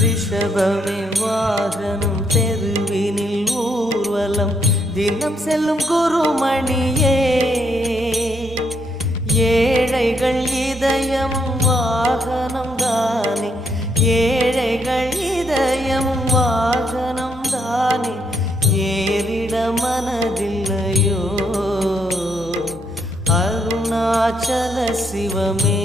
ரிஷபமே வாகனம் தெருவினில் ஊர்வலம் தினம் செல்லும் குருமணியே ஏழைகள் இதயம் வாகனம் தானே ஏழைகள் இதயம் வாகனம் தானே ஏறிட மனதில்லையோ அருணாச்சல சிவமே